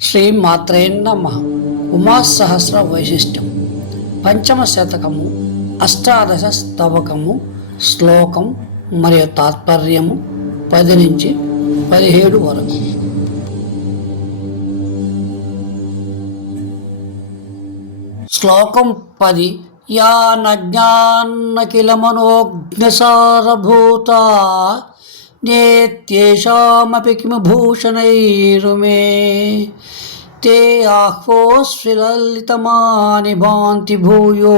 శ్రీ మాత్రే ఉమాసహస్ర వైశిష్ట్యం పంచమ శతకము అష్టాదశ స్తవకము శ్లోకం మరియు తాత్పర్యము పది నుంచి పదిహేడు వరకు. శ్లోకం పది యా నజ్ఞాన్నకిల మనోజ్ఞసారభూత నేత్యేషామపి కిమ భూషణైరుమే ते आह्वोऽस्विललितमानि भान्ति भूयो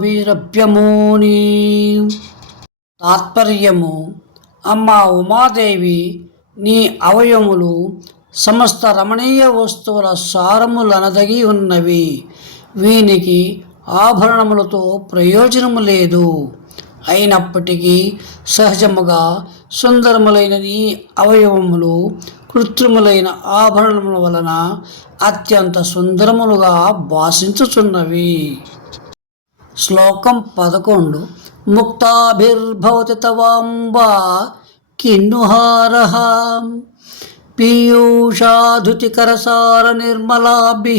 భూషాభిరికృతభావిరభ్యమోని తాత్పర్యము అమ్మ ఉమాదేవి నీ అవయములు సమస్త రమణీయ వస్తువుల సారములనదగి ఉన్నవి వీనికి ఆభరణములతో ప్రయోజనము లేదు అయినప్పటికీ సహజముగా సుందరములైన అవయవములు కృత్రిములైన ఆభరణముల వలన అత్యంత సుందరములుగా భాషించుచున్నవి. శ్లోకం పదకొండు. ముక్తాభిర్భవతి తవాంబ కిన్నుహార పీయూషాధుతికరసార నిర్మలాభి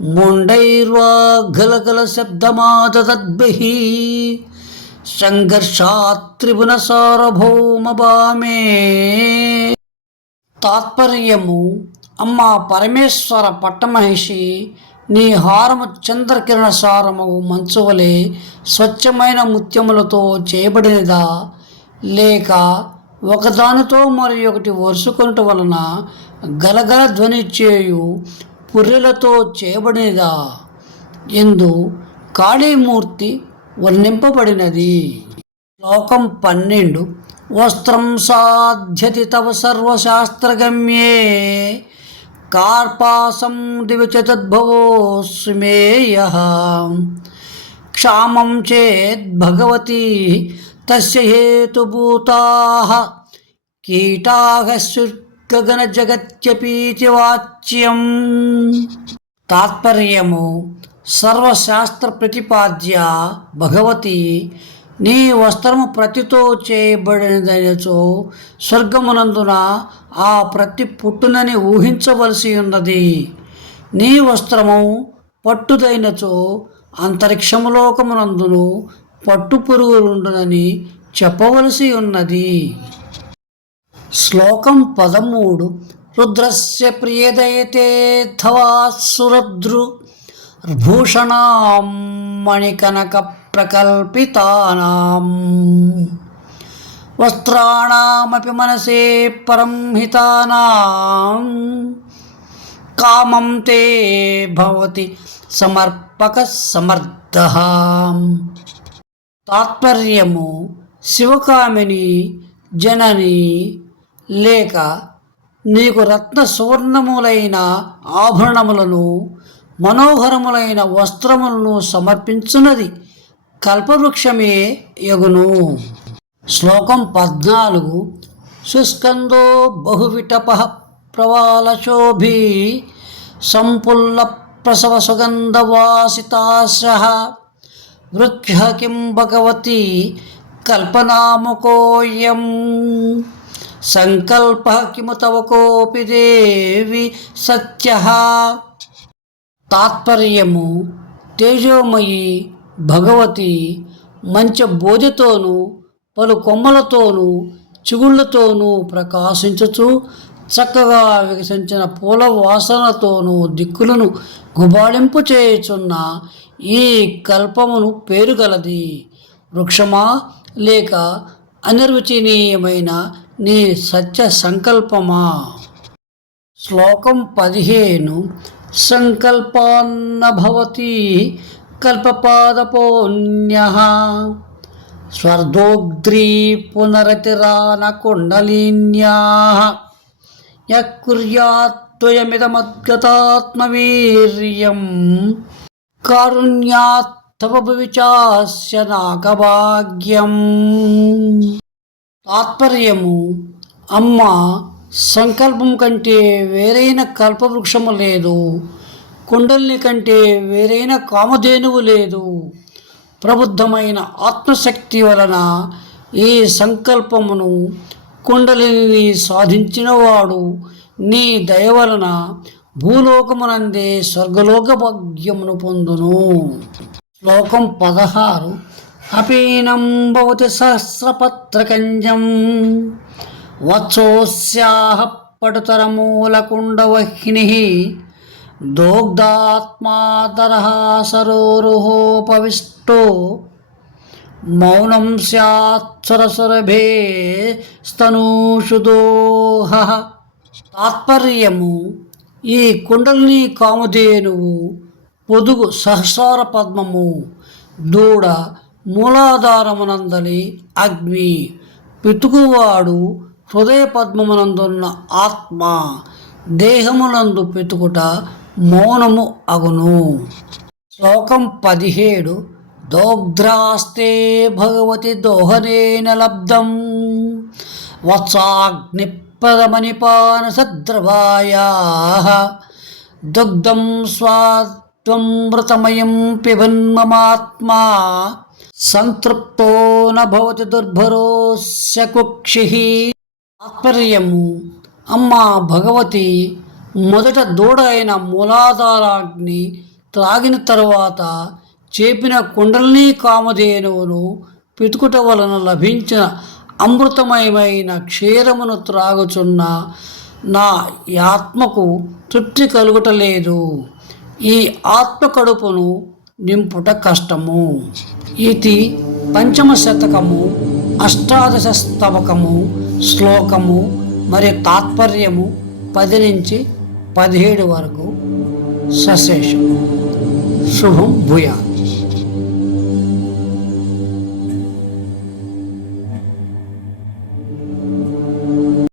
ముండైర్వా గలగల శబ్దమాదద్భిః సంఘర్షాత్రిపున సార్వభౌమభామే తాత్పర్యము అమ్మ పరమేశ్వర పట్టమహిషి నీ హారము చంద్రకిరణ సారము మంచువలే స్వచ్ఛమైన ముత్యములతో చేయబడినదా? లేక ఒకదానితో మరి ఒకటి వరుసుకొనుట వలన గలగల ధ్వని చేయు పుర్రెలతో చేయబడినదా? ఎందు కాళీమూర్తి వర్ణింపబడినది. శ్లోకం పన్నెండు. వస్త్రం సాధ్యతి తవ సర్వశాస్త్రగమ్యే. కార్పాసం దివిచతద్భవోస్మేయ క్షామం చేద్భగవతి తస్య హేతుభూతా. కీటాగ జగత్యపీతి వాచ్యం తాత్పర్యము సర్వశాస్త్ర ప్రతిపాద్య భగవతి నీ వస్త్రము ప్రతితో చేయబడినదనచో స్వర్గమునందున ఆ ప్రతి పుట్టునని ఊహించవలసి ఉన్నది. నీ వస్త్రము పట్టుదైనచో అంతరిక్షములోకమునందును పట్టు పురుగులుండునని చెప్పవలసి ఉన్నది. శ్లోకం పదమూడు. రుద్రస్య ప్రియదయతే ధవా విభూషణాం భూషణాం మణికనక ప్రకల్పితానాం. వస్త్రాణమపి మనసే పరం హితానాం. కామం తే భవతి సమర్పక సమర్థ. తాత్పర్యము శివకామిని జనని లేక నీకు రత్న సువర్ణములైన ఆభరణములను మనోహరములైన వస్త్రములను సమర్పించున్నది కల్పవృక్షమే యగును శ్లోకం పద్నాలుగు. శుష్కందో బహువిటప ప్రవాలశోభి సంపుల్ల ప్రసవ సుగంధవాసితాశ వృక్ష కిం భగవతి కల్పనాముకోయం సంకల్ప కిము తవ కోపి దేవి సత్య తాత్పర్యము తేజోమయి భగవతి మంచి బోధతోనూ పలు కొమ్మలతోనూ చిగుళ్ళతోనూ ప్రకాశించుచు చక్కగా వికసించిన పూల వాసనతోనూ దిక్కులను గుబాళింపు చేయుచున్న ఈ కల్పమును పేరుగలది వృక్షమా లేక అనిర్వచనీయమైన నీ సత్య సంకల్పమా శ్లోకం పదిహేను సంకల్పాన్న భవతి కల్పపాదపోన్య. స్వర్ధోగ్ధ్రీ పునరతిరాన కుండలీన్యా యకుర్యాత్వయమిదమద్గతాత్మవీర్యం కారుణ్యాత్తవ నాగభాగ్యం తాత్పర్యము అమ్మ సంకల్పం కంటే వేరైన కల్పవృక్షము లేదు. కుండల్ని కంటే వేరైన కామధేనువు లేదు. ప్రబుద్ధమైన ఆత్మశక్తి వలన ఈ సంకల్పమును కుండలిని సాధించినవాడు నీ దయ వలన భూలోకమునందే స్వర్గలోక భాగ్యమును పొందును. శ్లోకం పదహారు. అపీనం భవతి సహస్రపత్రకంజం వత్సోస్యాహ పటుతరమూలకుండవహ్ని దోగ్ధాత్మాతరः సరోరుహోపవిష్టో. మౌనం స్యాత్సరసరభే స్తనూషుదోహ తాత్పర్యము ఈ కుండలిని కామధేనువు పొదుగు సహస్ర పద్మము దూడ మూలాధారమునందలి అగ్ని పితుకువాడు హృదయ పద్మమునందున్న ఆత్మ దేహమునందు పెతుకుట మౌనము అగును. శ్లోకం పదిహేడు. దోగ్ధ్రాస్తే భగవతి దోహనేన లబ్ధం. వత్సాగ్నిపదమనిపాన సద్రవాయా దుగ్ధం స్వాత్వం మృతమయం పిబన్మమాత్మా. సంతృప్తో నభవతి దుర్భరోస్య కుక్షి. తాత్పర్యము అమ్మ భగవతి మొదట దూడ అయిన మూలాధారాగ్ని త్రాగిన తరువాత చేపిన కుండలిని కామధేనువును పితుకుట వలన లభించిన అమృతమయమైన క్షీరమును త్రాగుచున్న నా ఆత్మకు తృప్తి కలుగుటలేదు. ఈ ఆత్మ కడుపును నింపుట కష్టము. ఇది పంచమ శతకము అష్టాదశ స్తవకము శ్లోకము మరియు తాత్పర్యము పది నుంచి పదిహేడు వరకు సశేషం శుభం భూయా